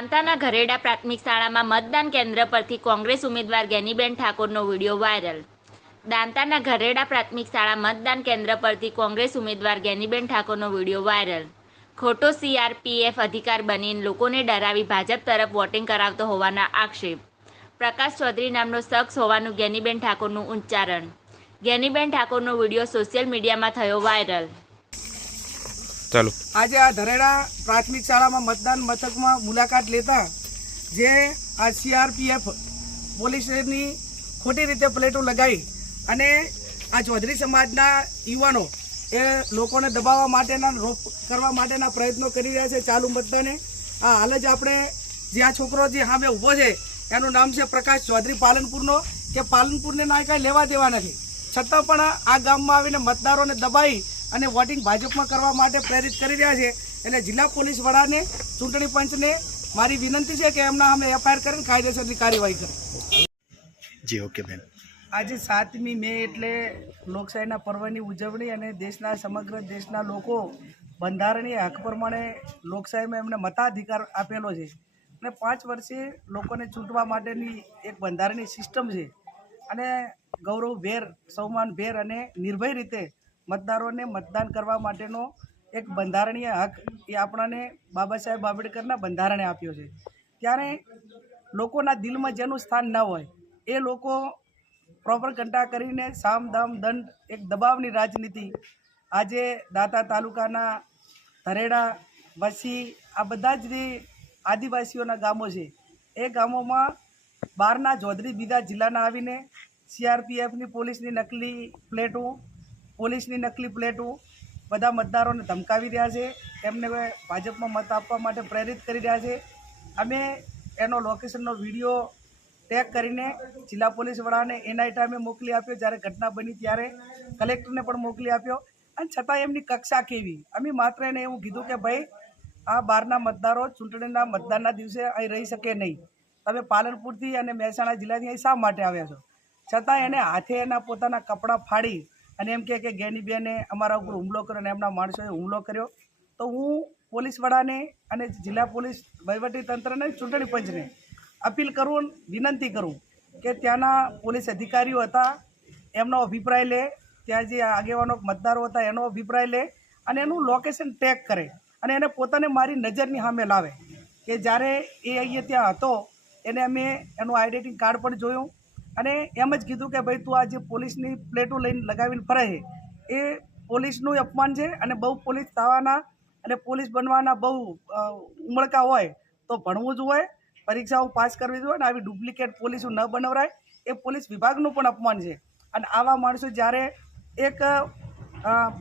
દાંતાના ઘરેડા પ્રાથમિક શાળામાં મતદાન કેન્દ્ર પરથી કોંગ્રેસ ઉમેદવાર ગેનીબેન ઠાકોરનો વીડિયો વાયરલ. દાંતાના ઘરેડા પ્રાથમિક શાળા મતદાન કેન્દ્ર પરથી કોંગ્રેસ ઉમેદવાર ગેનીબેન ઠાકોરનો વીડિયો વાયરલ. ખોટો સીઆરપીએફ અધિકાર બનીને લોકોને ડરાવી ભાજપ તરફ વોટિંગ કરાવતો હોવાના આક્ષેપ. પ્રકાશ ચૌધરી નામનો શખ્સ હોવાનું ગેનીબેન ઠાકોરનું ઉચ્ચારણ. ગેનીબેન ઠાકોરનો વીડિયો સોશિયલ મીડિયામાં થયો વાયરલ. ચાલો. આજે આ ધરેડા પ્રાથમિક શાળામાં મતદાન મથકમાં મુલાકાત લેતા જે આ સીઆરપીએફ પોલીસની ખોટી રીતે પ્લેટો લગાવી અને આ ચૌધરી સમાજના યુવાનો એ લોકોને દબાવવા માટેના રોપ કરવા માટેના પ્રયત્નો કરી રહ્યા છે ચાલુ મતદાને. આ હાલ જ આપણે જે આ છોકરો જે સામે ઊભો છે, એનું નામ છે પ્રકાશ ચૌધરી પાલનપુરનો, કે પાલનપુરને ના કાંઈ લેવા દેવા નથી. છતાં પણ આ ગામમાં આવીને મતદારોને દબાવી અને વોટિંગ ભાજપમાં કરવા માટે પ્રેરિત કરી રહ્યા છે. એટલે જિલ્લા પોલીસ વડાને ચૂંટણી પંચને મારી વિનંતી છે કે એમના અમે એફઆઈઆર કરીને કાયદેસરની કાર્યવાહી કરે. જી ઓકે બેન. આજે સાતમી મે એટલે લોકશાહીના પર્વની ઉજવણી અને દેશના સમગ્ર દેશના લોકો બંધારણીય હક પ્રમાણે લોકશાહીમાં એમને મતાધિકાર આપેલો છે. અને પાંચ વર્ષે લોકોને ચૂંટવા માટેની એક બંધારણીય સિસ્ટમ છે. અને ગૌરવભેર સૌમાનભેર અને નિર્ભય રીતે મતદારોને મતદાન કરવા માટેનો એક બંધારણીય હક એ આપણાને બાબા સાહેબ આંબેડકરના બંધારણે આપ્યો છે. ત્યારે લોકોના દિલમાં જેનું સ્થાન ન હોય, એ લોકો પ્રોપર કંટા કરીને સામ દામ દંડ એક દબાવની રાજનીતિ આજે દાતા તાલુકાના ધરેડા, વસી આ બધા જ જે આદિવાસીઓના ગામો છે, એ ગામોમાં બહારના જોધરી બીજા જિલ્લાના આવીને સીઆરપીએફની પોલીસની નકલી પ્લેટો પોલીસની નકલી પ્લેટો બધા મતદારોને ધમકાવી રહ્યા છે એમને ભાજપમાં મત આપવા માટે પ્રેરિત કરી રહ્યા છે. અમે એનો લોકેશનનો વીડિયો ટેગ કરીને જિલ્લા પોલીસ વડાને એના ટાઈમે મોકલી આપ્યો, જ્યારે ઘટના બની ત્યારે કલેક્ટરને પણ મોકલી આપ્યો. અને છતાં એમની કક્ષા કેવી? અમે માત્ર એને એવું કીધું કે ભાઈ, આ બહારના મતદારો ચૂંટણીના મતદાનના દિવસે અહીં રહી શકે નહીં. તમે પાલનપુરથી અને મહેસાણા જિલ્લાથી અહીં શા માટે આવ્યા છો? છતાં એને હાથે એના પોતાના કપડાં ફાડી અને એમ કહે કે ગેનીબેને અમારા ઉપર હુમલો કર્યો અને એમના માણસોએ હુમલો કર્યો. તો હું પોલીસ વડાને અને જિલ્લા પોલીસ તંત્રને ચૂંટણી પંચને અપીલ કરું વિનંતી કરું કે ત્યાંના પોલીસ અધિકારીઓ હતા, એમનો અભિપ્રાય લે, ત્યાં જે આગેવાનો મતદારો હતા એનો અભિપ્રાય લે અને એનું લોકેશન ટેગ કરે અને એને પોતાને મારી નજરની સામે લાવે કે જ્યારે એ અહીંયા ત્યાં હતો, એને અમે એનું આઈડેન્ટિટી કાર્ડ પણ જોયું અને એમ જ કીધું કે ભાઈ તું આ જે પોલીસની પ્લેટો લઈને લગાવીને ફરે એ પોલીસનું અપમાન છે અને બહુ પોલીસ થવાના અને પોલીસ બનવાના બહુ ઉમળકા હોય તો ભણવું જ હોય, પરીક્ષાઓ પાસ કરવી જોઈએ અને આવી ડુપ્લિકેટ પોલીસો ન બનાવરાય, એ પોલીસ વિભાગનું પણ અપમાન છે. અને આવા માણસો જ્યારે એક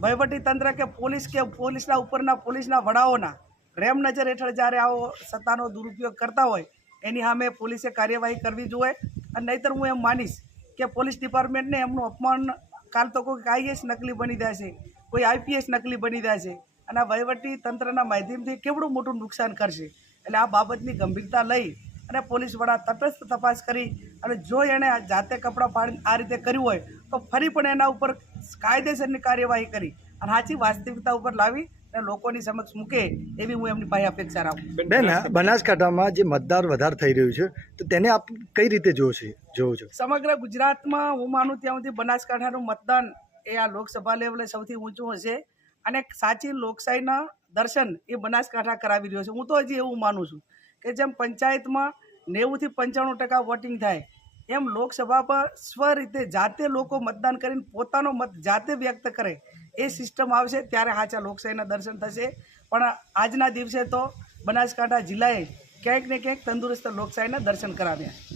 વહીવટી તંત્ર કે પોલીસ કે પોલીસના ઉપરના પોલીસના વડાઓના રેમ નજર હેઠળ જ્યારે આવો સત્તાનો દુરુપયોગ કરતા હોય, એની સામે પોલીસે કાર્યવાહી કરવી જોઈએ અને નહીંતર હું એમ માનીશ કે પોલીસ ડિપાર્ટમેન્ટને એમનું અપમાન કાલ તો કોઈ આઈએસ નકલી બની જાય છે કોઈ આઈપીએસ નકલી બની જાય છે અને આ વહીવટી તંત્રના માધ્યમથી કેવડું મોટું નુકસાન કરશે. એટલે આ બાબતની ગંભીરતા લઈ અને પોલીસ વડા તટસ્થ તપાસ કરી અને જો એણે જાતે કપડાં પાડીને આ રીતે કર્યું હોય તો ફરી પણ એના ઉપર કાયદેસરની કાર્યવાહી કરી અને સાચી વાસ્તવિકતા ઉપર લાવી અને લોકોની સમક્ષ મૂકે એવી હું એમની પાસે અપેક્ષા રાખું બેન બનાસકાંઠામાં જે મતદાર વધારે થઈ રહ્યું છે તો તેને આપ કઈ રીતે જોવો છો જોવો છો? સમગ્ર ગુજરાતમાં હું માનું ત્યાં સુધી બનાસકાંઠાનું મતદાન એ આ લોકસભા લેવલે સૌથી ઊંચું હશે અને સાચી લોકશાહીના દર્શન એ બનાસકાંઠા કરાવી રહ્યો છે. હું તો હજી એવું માનું છું કે જેમ પંચાયતમાં નેવુંથી પંચાણું ટકા વોટિંગ થાય એમ લોકસભા પર સ્વ રીતે જાતે લોકો મતદાન કરીને પોતાનો મત જાતે વ્યક્ત કરે એ સિસ્ટમ આવશે ત્યારે સાચા લોકશાહીના દર્શન થશે. પણ આજના દિવસે તો બનાસકાંઠા જિલ્લાએ ક્યાંક ને ક્યાંક તંદુરસ્ત લોકશાહીના દર્શન કરાવ્યા.